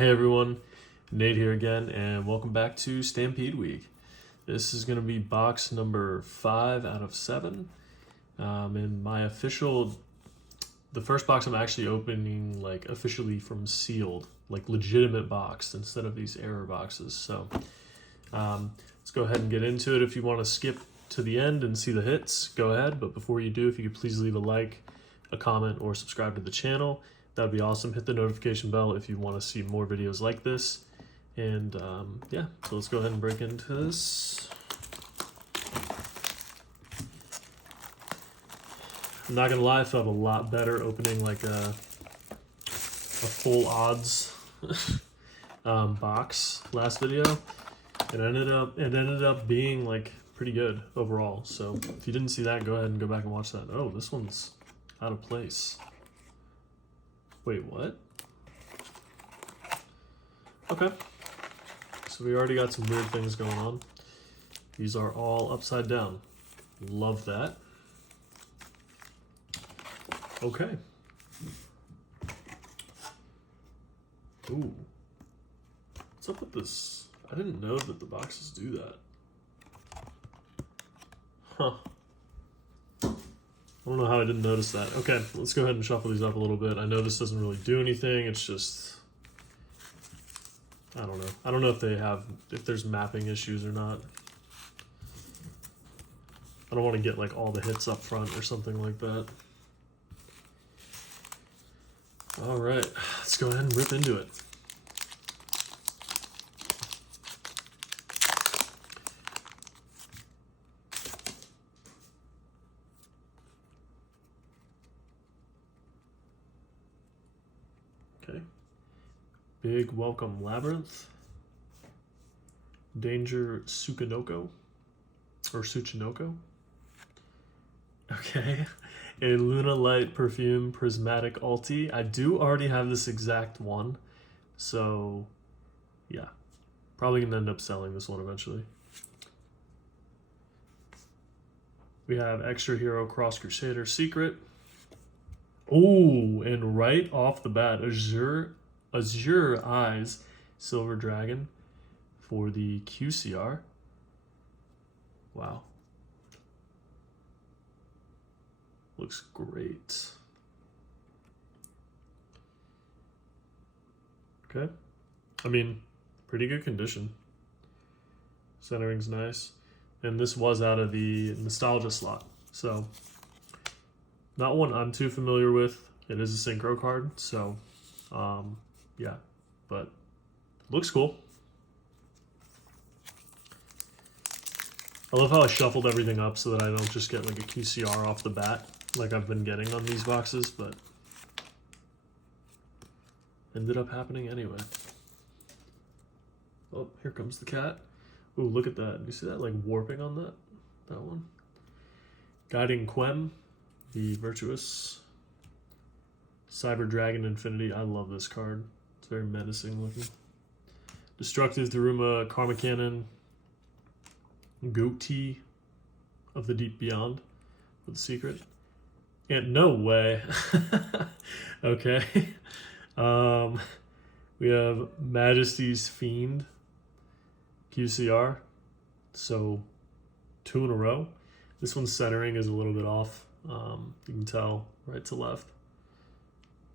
Hey everyone, Nate here again, and welcome back to Stampede Week. This is going to be box number 5 out of 7. And the first box I'm actually opening like officially from sealed, like legitimate box instead of these error boxes. So let's go ahead and get into it. If you want to skip to the end and see the hits, go ahead. But before you do, if you could please leave a like, a comment, or subscribe to the channel. That would be awesome. Hit the notification bell if you want to see more videos like this. And yeah, so let's go ahead and break into this. I'm not gonna lie, I felt a lot better opening like a full odds box last video. It ended up being like pretty good overall. So if you didn't see that, go ahead and go back and watch that. Oh, this one's out of place. Wait, what? Okay. So we already got some weird things going on. These are all upside down. Love that. Okay. Ooh. What's up with this? I didn't know that the boxes do that. Huh. I don't know how I didn't notice that. Okay, let's go ahead and shuffle these up a little bit. I know this doesn't really do anything. It's just, I don't know. I don't know if there's mapping issues or not. I don't want to get like all the hits up front or something like that. All right, let's go ahead and rip into it. Okay. Big Welcome Labyrinth. Danger Tsukinoko. Or Tsuchinoko. Okay. A Luna Light Perfume Prismatic Ulti. I do already have this exact one. So, yeah. Probably going to end up selling this one eventually. We have Extra Hero Cross Crusader Secret. Oh, and right off the bat, Azure Eyes Silver Dragon for the QCR. Wow. Looks great. Okay. I mean, pretty good condition. Centering's nice. And this was out of the Nostalgia slot. So, not one I'm too familiar with. It is a synchro card, so yeah, but looks cool. I love how I shuffled everything up so that I don't just get like a QCR off the bat like I've been getting on these boxes, but ended up happening anyway. Oh, here comes the cat. Ooh, look at that. You see that like warping on that one? Guiding Quem. The Virtuous Cyber Dragon Infinity. I love this card. It's very menacing looking. Destructive Daruma Karma Cannon. Goatee of the Deep Beyond for the secret. And no way. Okay. We have Majesty's Fiend QCR. So 2 in a row. This one's centering is a little bit off. You can tell right to left.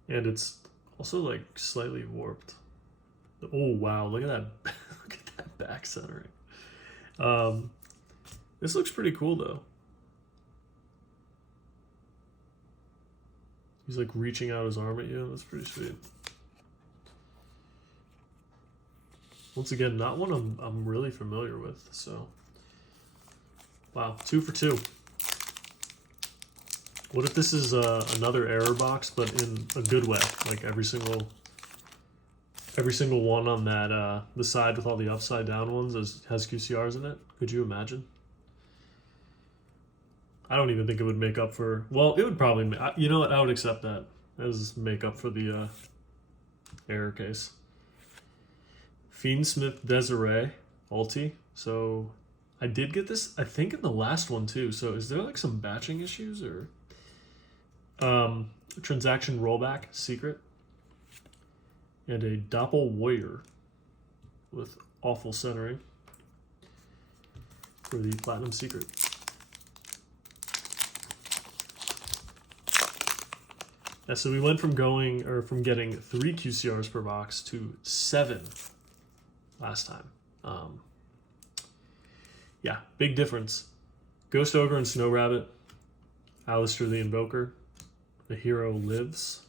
And it's also like slightly warped. Oh wow, look at that. Look at that back centering. This looks pretty cool though. He's like reaching out his arm at you. That's pretty sweet. Once again, not one I'm really familiar with, so wow, 2 for 2. What if this is another error box, but in a good way? Like every single one on that the side with all the upside down ones has QCRs in it. Could you imagine? I don't even think it would make up for. Well, it would probably. You know what? I would accept that as make up for the error case. Fiendsmith Desiree Ulti. So I did get this, I think, in the last one too. So is there like some batching issues or transaction rollback secret? and a Doppel Warrior with awful centering for the Platinum Secret. Yeah, so we went from getting 3 QCRs per box to 7 last time. Yeah, big difference. Ghost Ogre and Snow Rabbit, Alistair the Invoker, The Hero Lives,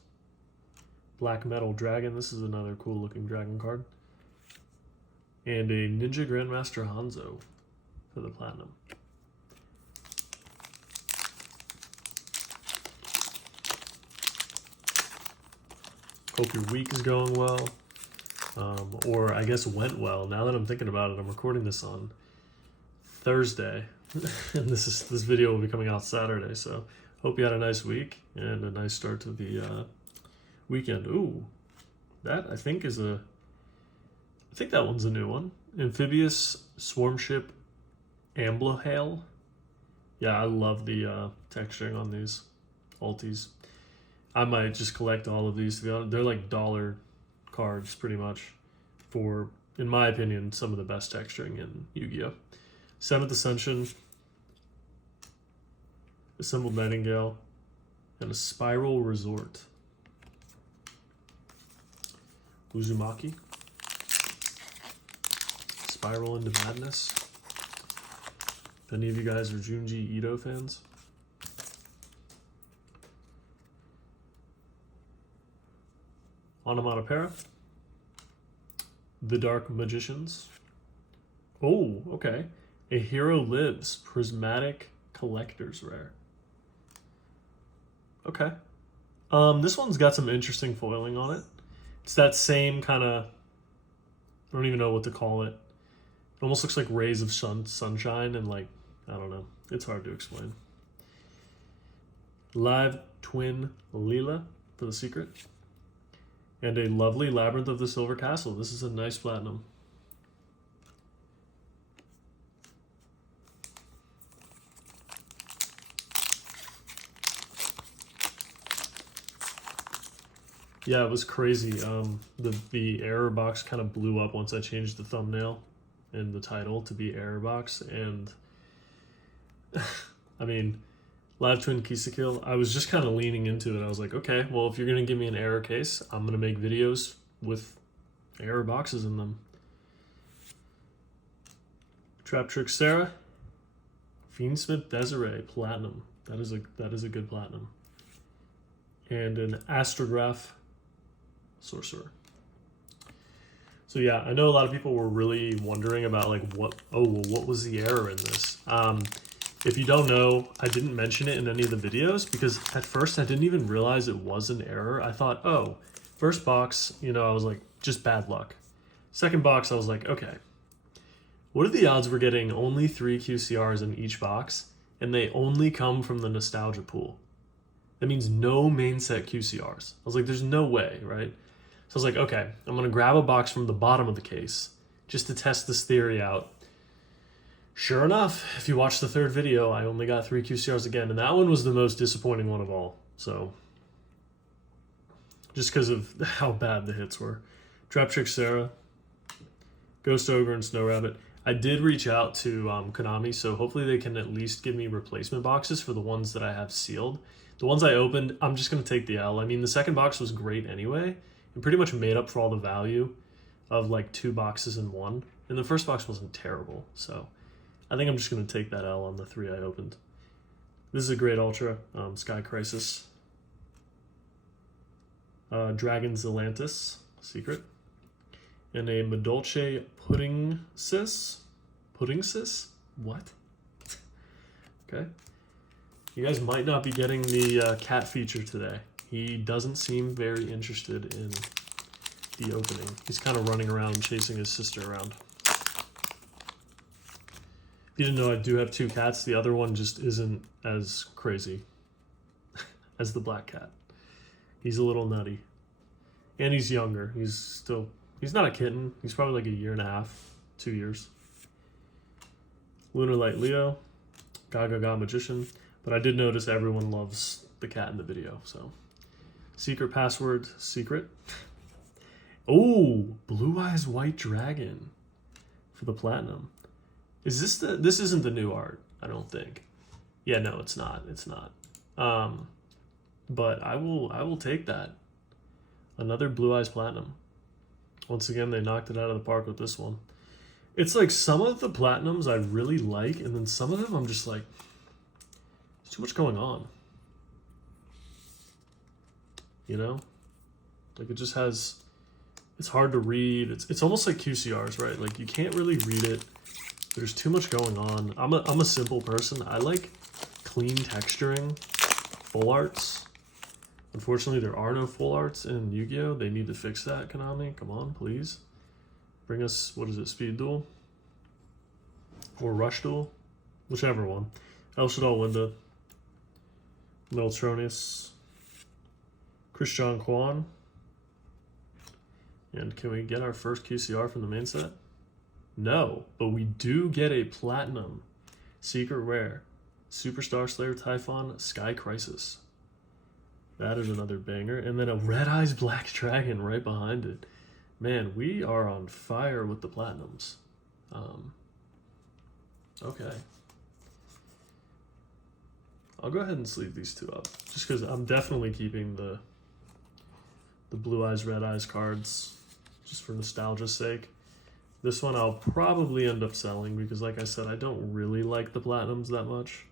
Black Metal Dragon. This is another cool looking dragon card. And a Ninja Grandmaster Hanzo for the Platinum. Hope your week is going well. Or I guess went well. Now that I'm thinking about it, I'm recording this on Thursday. And this video will be coming out Saturday. So hope you had a nice week and a nice start to the weekend. Ooh, that I think that one's a new one. Amphibious Swarmship Amblohale. Yeah, I love the texturing on these alties. I might just collect all of these, to be honest. They're like dollar cards, pretty much, for, in my opinion, some of the best texturing in Yu-Gi-Oh! 7th Ascension, Assembled Nightingale, and a Spiral Resort. Uzumaki. Spiral into Madness. If any of you guys are Junji Ito fans. Onomatopoeia. The Dark Magicians. Oh, okay. A Hero Lives. Prismatic Collector's Rare. Okay. This one's got some interesting foiling on it. It's that same kind of, I don't even know what to call it. It almost looks like rays of sunshine and like, I don't know. It's hard to explain. Live Twin Leela for the Secret. And a lovely Labyrinth of the Silver Castle. This is a nice Platinum. Yeah, it was crazy. The error box kind of blew up once I changed the thumbnail and the title to be error box. And I mean, Live Twin Kisakill, I was just kind of leaning into it. I was like, okay, well, if you're going to give me an error case, I'm going to make videos with error boxes in them. Trap Trick Sarah, Fiendsmith Desiree, Platinum. That is a good Platinum. And an Astrograph Sorcerer. So yeah, I know a lot of people were really wondering about like what was the error in this? If you don't know, I didn't mention it in any of the videos because at first I didn't even realize it was an error. I thought, oh, first box, I was like, just bad luck. Second box, I was like, okay, what are the odds we're getting only 3 QCRs in each box and they only come from the nostalgia pool? That means no main set QCRs. I was like, there's no way, right? So I was like, okay, I'm going to grab a box from the bottom of the case just to test this theory out. Sure enough, if you watch the third video, I only got 3 QCRs again, and that one was the most disappointing one of all. So, just because of how bad the hits were. Trap Trick Sarah, Ghost Ogre, and Snow Rabbit. I did reach out to Konami, so hopefully they can at least give me replacement boxes for the ones that I have sealed. The ones I opened, I'm just going to take the L. I mean, the second box was great anyway, and pretty much made up for all the value of like 2 boxes in one. And the first box wasn't terrible, so I think I'm just going to take that L on the 3 I opened. This is a great Ultra, Sky Crisis. Dragon's Atlantis, Secret. And a Madolce Puddingsis? What? Okay. You guys might not be getting the cat feature today. He doesn't seem very interested in the opening. He's kind of running around chasing his sister around. If you didn't know, I do have 2 cats. The other one just isn't as crazy as the black cat. He's a little nutty. And he's younger. He's not a kitten. He's probably like 1.5 years, 2 years. Lunar Light Leo, Gaga Magician. But I did notice everyone loves the cat in the video, so. Secret Password, Secret. Oh, Blue Eyes White Dragon for the platinum. Is this the? This isn't the new art, I don't think. Yeah, no, it's not. It's not. But I will take that. Another Blue Eyes Platinum. Once again, they knocked it out of the park with this one. It's like some of the platinums I really like, and then some of them I'm just like, there's too much going on. You know? Like it just has, it's hard to read. It's almost like QCRs, right? Like you can't really read it. There's too much going on. I'm a simple person. I like clean texturing, full arts. Unfortunately, there are no full arts in Yu-Gi-Oh! They need to fix that, Konami. Come on, please. Bring us, what is it, Speed Duel? Or Rush Duel? Whichever one. El Shaddai Linda. Meltronius. Christian Kwan. And can we get our first QCR from the main set? No, but we do get a Platinum Secret Rare Superstar Slayer Typhon Sky Crisis. That is another banger. And then a Red Eyes Black Dragon right behind it. Man, we are on fire with the platinums. Okay. I'll go ahead and sleeve these two up. Just because I'm definitely keeping the Blue Eyes, Red Eyes cards. Just for nostalgia's sake. This one I'll probably end up selling. Because like I said, I don't really like the platinums that much.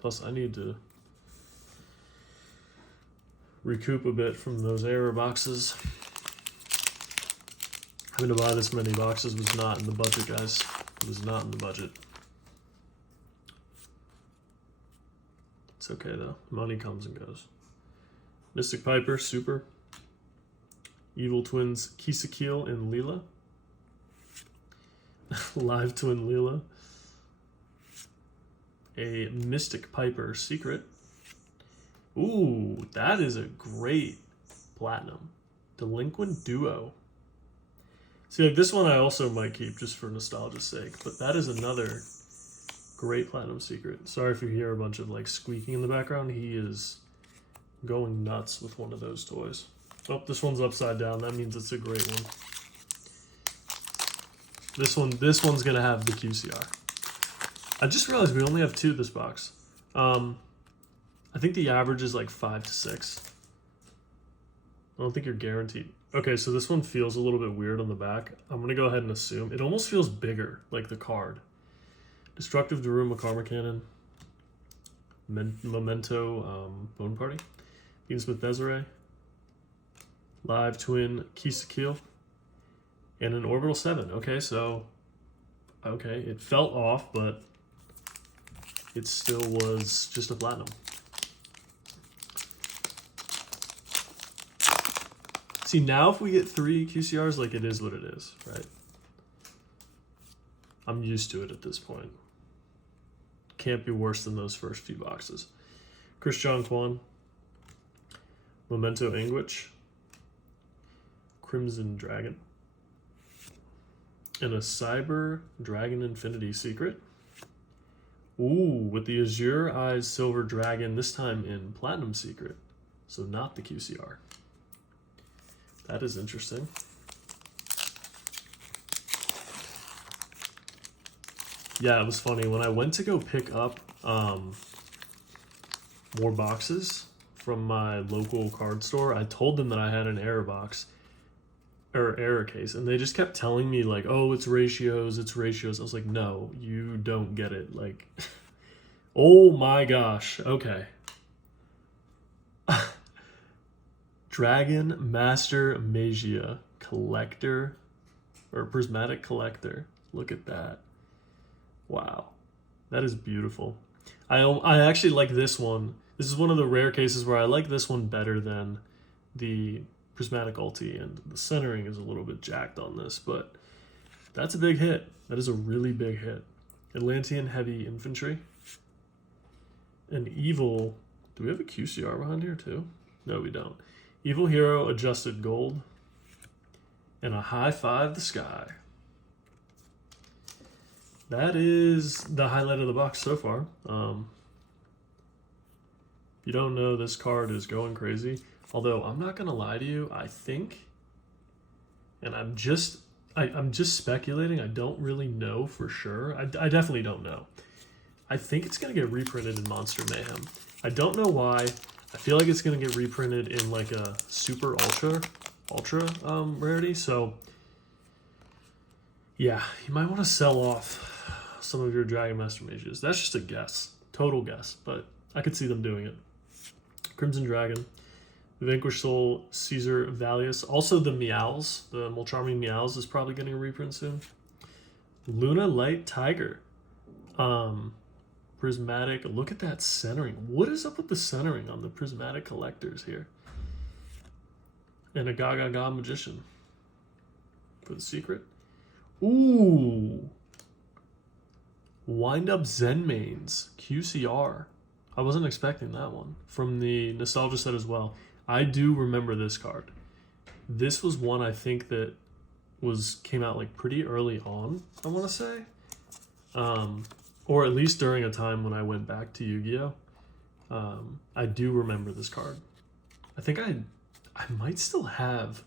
Plus I need to recoup a bit from those error boxes. Having to buy this many boxes was not in the budget, guys. It was not in the budget. It's okay though. Money comes and goes. Mystic Piper, Super. Evil Twins, Kisakil and Leela. Live Twin Leela. A Mystic Piper, Secret. Ooh, that is a great platinum. Delinquent Duo. See, like this one I also might keep just for nostalgia's sake, but that is another great platinum secret. Sorry if you hear a bunch of like squeaking in the background. He is going nuts with one of those toys. Oh, this one's upside down. That means it's a great one. This one's gonna have the QCR. I just realized we only have two this box. I think the average is like 5 to 6. I don't think you're guaranteed. Okay, so this one feels a little bit weird on the back. I'm going to go ahead and assume. It almost feels bigger, like the card. Destructive Daruma Karma Cannon. Memento Bone Party. Beansmith Desiree. Live Twin Kisakil. And an Orbital 7. Okay, so... Okay, it felt off, but... It still was just a platinum. See, now if we get 3 QCRs, like it is what it is, right? I'm used to it at this point. Can't be worse than those first few boxes. Christian Kwan. Memento Anguish. Crimson Dragon. And a Cyber Dragon Infinity Secret. Ooh, with the Azure Eyes Silver Dragon, this time in Platinum Secret. So not the QCR. That is interesting. Yeah, it was funny. When I went to go pick up more boxes from my local card store, I told them that I had an error box. Or error case, and they just kept telling me like, oh, it's ratios, it's ratios. I was like, no, you don't get it. Like, oh my gosh. Okay. Dragon Master Magia Collector, or Prismatic Collector. Look at that. Wow. That is beautiful. I actually like this one. This is one of the rare cases where I like this one better than the Prismatic Ulti, and the centering is a little bit jacked on this, but that's a big hit. That is a really big hit. Atlantean Heavy Infantry. And Evil... Do we have a QCR behind here too? No, we don't. Evil Hero Adjusted Gold. And a High Five the Sky. That is the highlight of the box so far. If you don't know, this card is going crazy. Although I'm not gonna lie to you, I think, and I'm just speculating. I don't really know for sure. I definitely don't know. I think it's gonna get reprinted in Monster Mayhem. I don't know why. I feel like it's gonna get reprinted in like a super ultra rarity. So yeah, you might want to sell off some of your Dragon Master Mages. That's just a guess, total guess, but I could see them doing it. Crimson Dragon, Vanquished Soul, Caesar Valius. Also the Meows, the Molcharming Meows is probably getting a reprint soon. Luna Light Tiger. Prismatic. Look at that centering. What is up with the centering on the Prismatic Collectors here? And a Gaga Magician for the secret. Ooh. Wind Up Zen Mains. QCR. I wasn't expecting that one. From the Nostalgia set as well. I do remember this card. This was one I think that came out like pretty early on, I want to say. Or at least during a time when I went back to Yu-Gi-Oh. I do remember this card. I think I might still have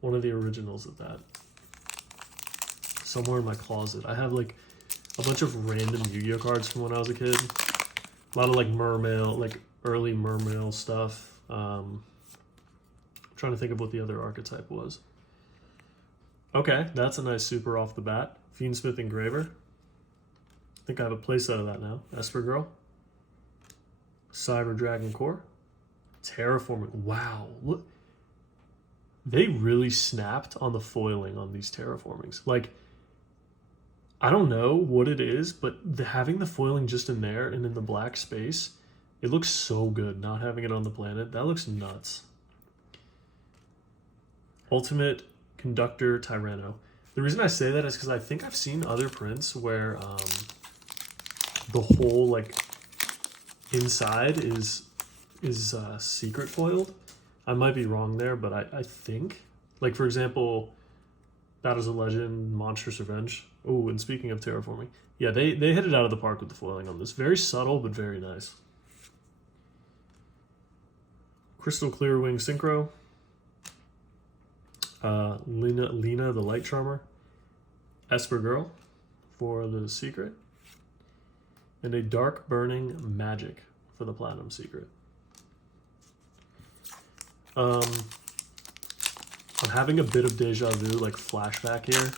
one of the originals of that somewhere in my closet. I have like a bunch of random Yu-Gi-Oh cards from when I was a kid. A lot of like Mermail, like early Mermail stuff. I'm trying to think of what the other archetype was. Okay, that's a nice super off the bat. Fiendsmith Engraver. I think I have a playset of that now. Esper Girl. Cyber Dragon Core. Terraforming. Wow. Look. They really snapped on the foiling on these terraformings. Like, I don't know what it is, but having the foiling just in there and in the black space, it looks so good not having it on the planet. That looks nuts. Ultimate Conductor Tyranno. The reason I say that is because I think I've seen other prints where the whole like inside is secret foiled. I might be wrong there, but I think, like for example, Battles of Legend, Monstrous Revenge. Oh, and speaking of terraforming, yeah, they hit it out of the park with the foiling on this. Very subtle, but very nice. Crystal Clear Wing Synchro. Lena the Light Charmer. Esper Girl for the secret. And a Dark Burning Magic for the Platinum Secret. I'm having a bit of deja vu, like flashback here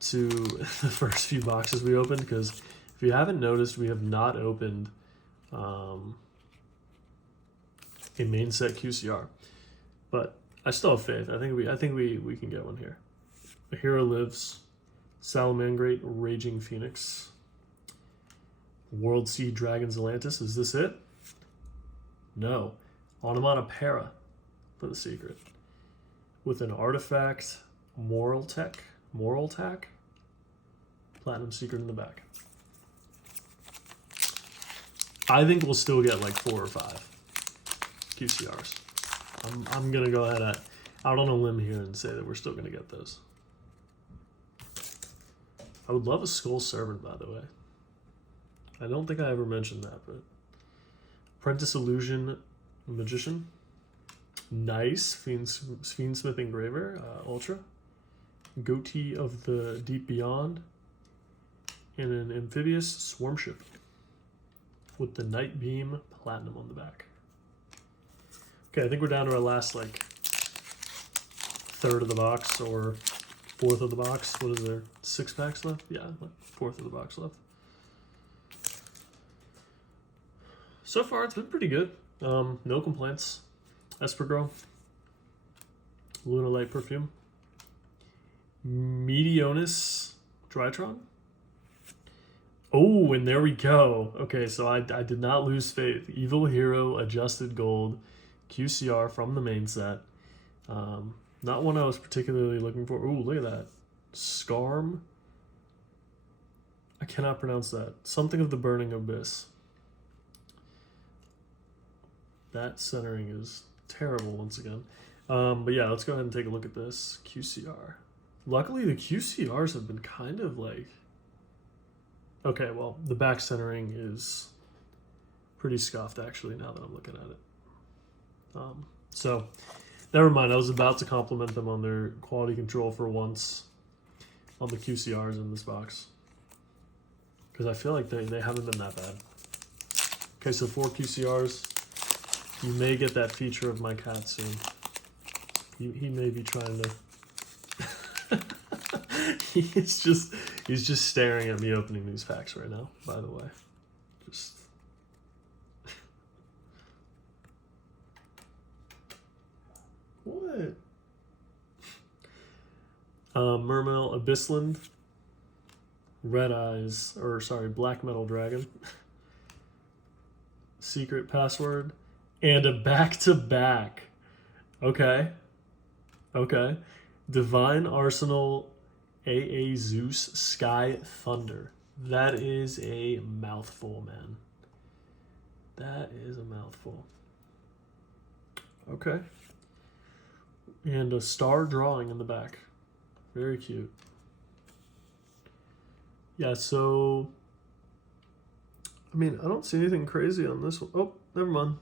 to the first few boxes we opened, because if you haven't noticed, we have not opened a main set QCR, but I still have faith. I think we can get one here. A Hero Lives, Salamangrate, Raging Phoenix, World Seed Dragons Atlantis. Is this it? No. Onomatopoeia for the secret. With an artifact, Moral Tack, Platinum Secret in the back. I think we'll still get like 4 or 5 QCRs. I'm gonna go ahead out on a limb here and say that we're still gonna get those. I would love a Skull Servant, by the way. I don't think I ever mentioned that, but Apprentice Illusion Magician. Nice. Fiendsmith Engraver, Ultra. Goatee of the Deep Beyond. And an Amphibious Swarm Ship with the Night Beam Platinum on the back. Okay, I think we're down to our last, like, third of the box or fourth of the box. What is there? 6 packs left? Yeah, like fourth of the box left. So far, it's been pretty good. No complaints. Esper Girl. Luna Light Perfume. Meteonis Drytron. Oh, and there we go. Okay, so I did not lose faith. Evil Hero Adjusted Gold QCR from the main set. Not one I was particularly looking for. Ooh, look at that. Skarm. I cannot pronounce that. Something of the Burning Abyss. That centering is terrible once again. But yeah, let's go ahead and take a look at this QCR. Luckily, the QCRs have been kind of like... Okay, well, the back centering is pretty scuffed, actually, now that I'm looking at it. So, never mind. I was about to compliment them on their quality control for once on the QCRs in this box. Because I feel like they haven't been that bad. Okay, so 4 QCRs. You may get that feature of my cat soon. He may be trying to... he's just staring at me opening these packs right now, by the way. Just... What? Mermail Abyssland. Red Eyes, or sorry, Black Metal Dragon. Secret Password. And a back-to-back. Okay. Okay. Divine Arsenal AA Zeus Sky Thunder. That is a mouthful, man. That is a mouthful. Okay. And a star drawing in the back. Very cute. Yeah, so... I mean, I don't see anything crazy on this one. Oh, never mind.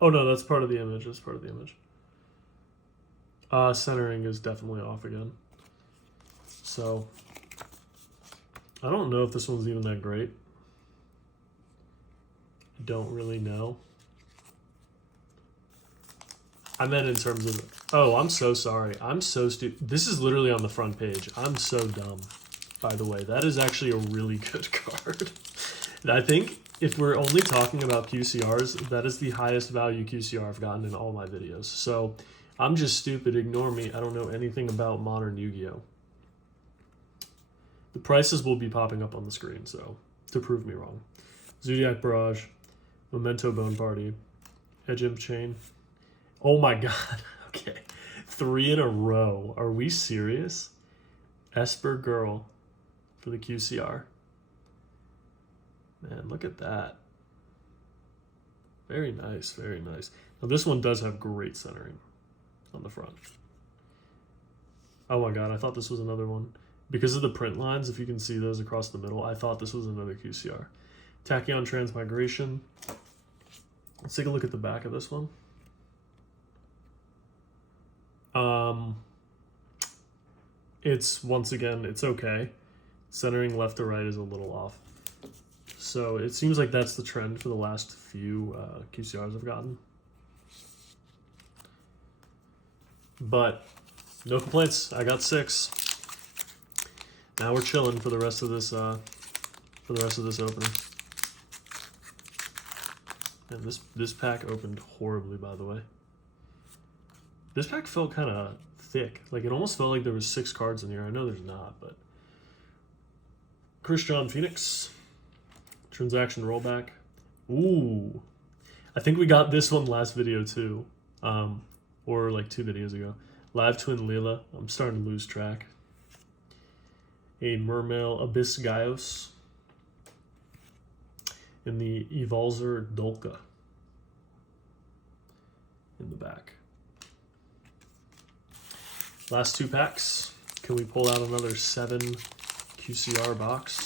Oh, no, that's part of the image. That's part of the image. Centering is definitely off again. So, I don't know if this one's even that great. I don't really know. I meant in terms of... Oh, I'm so sorry. I'm so stupid. This is literally on the front page. I'm so dumb, by the way. That is actually a really good card. And I think if we're only talking about QCRs, that is the highest value QCR I've gotten in all my videos. So I'm just stupid. Ignore me. I don't know anything about modern Yu-Gi-Oh! The prices will be popping up on the screen, so to prove me wrong. Zodiac Barrage, Memento Bone Party, Edge Imp Chain. Oh my god. Okay. 3 in a row. Are we serious? Esper Girl for the QCR. Man, look at that. Very nice, very nice. Now this one does have great centering on the front. Oh my god, I thought this was another one. Because of the print lines, if you can see those across the middle, I thought this was another QCR. Tachyon Transmigration. Let's take a look at the back of this one. It's, once again, it's okay. Centering left to right is a little off. So it seems like that's the trend for the last few QCRs I've gotten. But no complaints. I got 6. Now we're chilling for the rest of this opening. And this pack opened horribly, by the way. This pack felt kind of thick. Like, it almost felt like there was 6 cards in here. I know there's not, but... Christian Phoenix. Transaction Rollback. Ooh. I think we got this one last video, too. Or, like, 2 videos ago. Live Twin Leela. I'm starting to lose track. A Mermail Abyss Gaios. And the Evolzer Dolka. In the back. Last 2 packs. Can we pull out another 7 QCR box?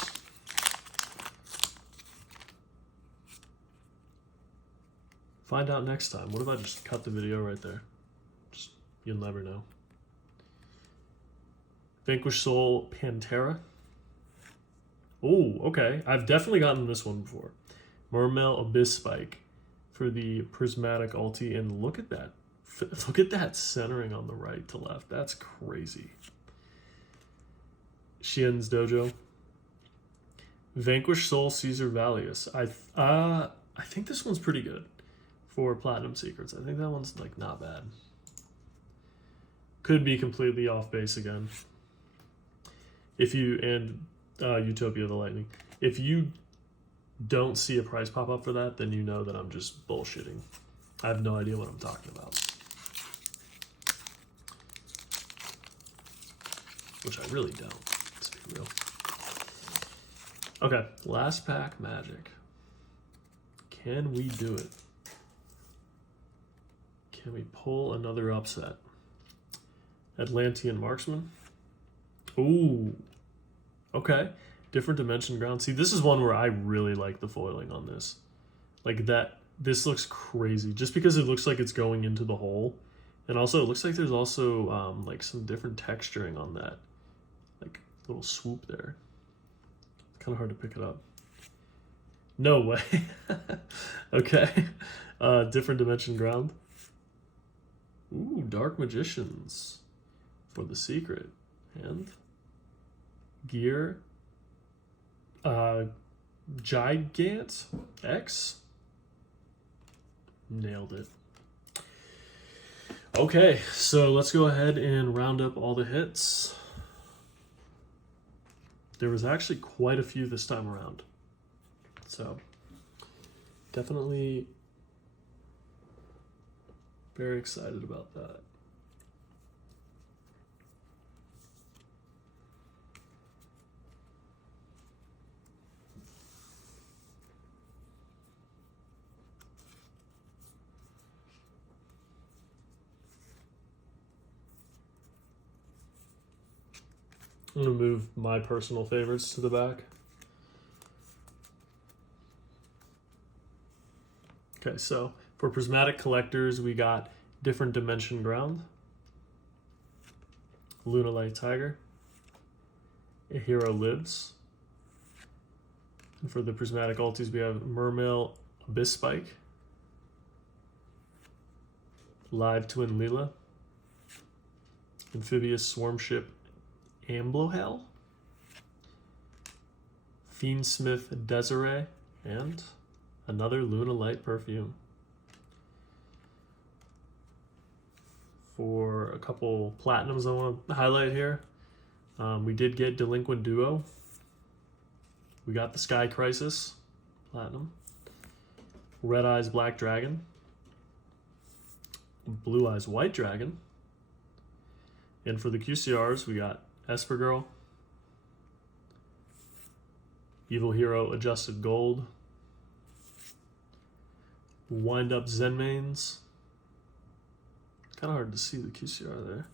Find out next time. What if I just cut the video right there? Just, you'll never know. Vanquish Soul Pantera. Oh, okay. I've definitely gotten this one before. Mermail Abyss Spike for the Prismatic Ulti. And look at that. Look at that centering on the right to left. That's crazy. Xian's Dojo. Vanquish Soul Caesar Valius. I think this one's pretty good for Platinum Secrets. I think that one's like not bad. Could be completely off base again. If you, and Utopia the Lightning. If you don't see a price pop up for that, then you know that I'm just bullshitting. I have no idea what I'm talking about. Which I really don't, let's be real. Okay, last pack Magic. Can we do it? Can we pull another upset? Atlantean Marksman. Ooh. Okay. Different Dimension Ground. See, this is one where I really like the foiling on this. Like that this looks crazy just because it looks like it's going into the hole. And also it looks like there's also like some different texturing on that, like little swoop there. It's kind of hard to pick it up. No way. Okay. Different dimension ground. Ooh, Dark Magicians for the secret. And gear. Gigant X. Nailed it. Okay, so let's go ahead and round up all the hits. There was actually quite a few this time around. So, definitely very excited about that. I'm going to move my personal favorites to the back. Okay, so for prismatic collectors, we got Different Dimension Ground, Lunalight Tiger, A Hero Lives. And for the prismatic alties, we have Mermail Abyss Spike, Live Twin Leela, Amphibious Swarm Ship Amblohel, Fiendsmith Desiree, and another Lunalight Perfume. For a couple platinums I want to highlight here, we did get Delinquent Duo. We got the Sky Crisis, platinum. Red Eyes Black Dragon. Blue Eyes White Dragon. And for the QCRs, we got Esper Girl, Evil Hero Adjusted Gold, Wind Up Zenmains, kind of hard to see the QCR there,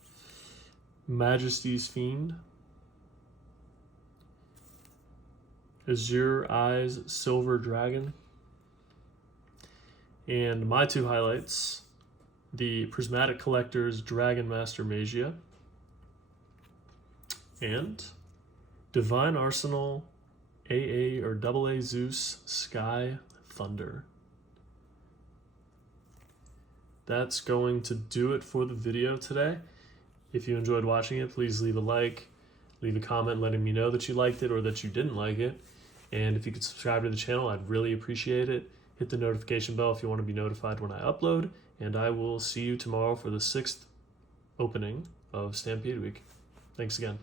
Majesty's Fiend, Azure Eyes Silver Dragon, and my two highlights, the Prismatic Collector's Dragon Master Magia, and Divine Arsenal AA or AA Zeus Sky Thunder. That's going to do it for the video today. If you enjoyed watching it, please leave a like, leave a comment letting me know that you liked it or that you didn't like it. And if you could subscribe to the channel, I'd really appreciate it. Hit the notification bell if you want to be notified when I upload. And I will see you tomorrow for the 6th opening of Stampede Week. Thanks again.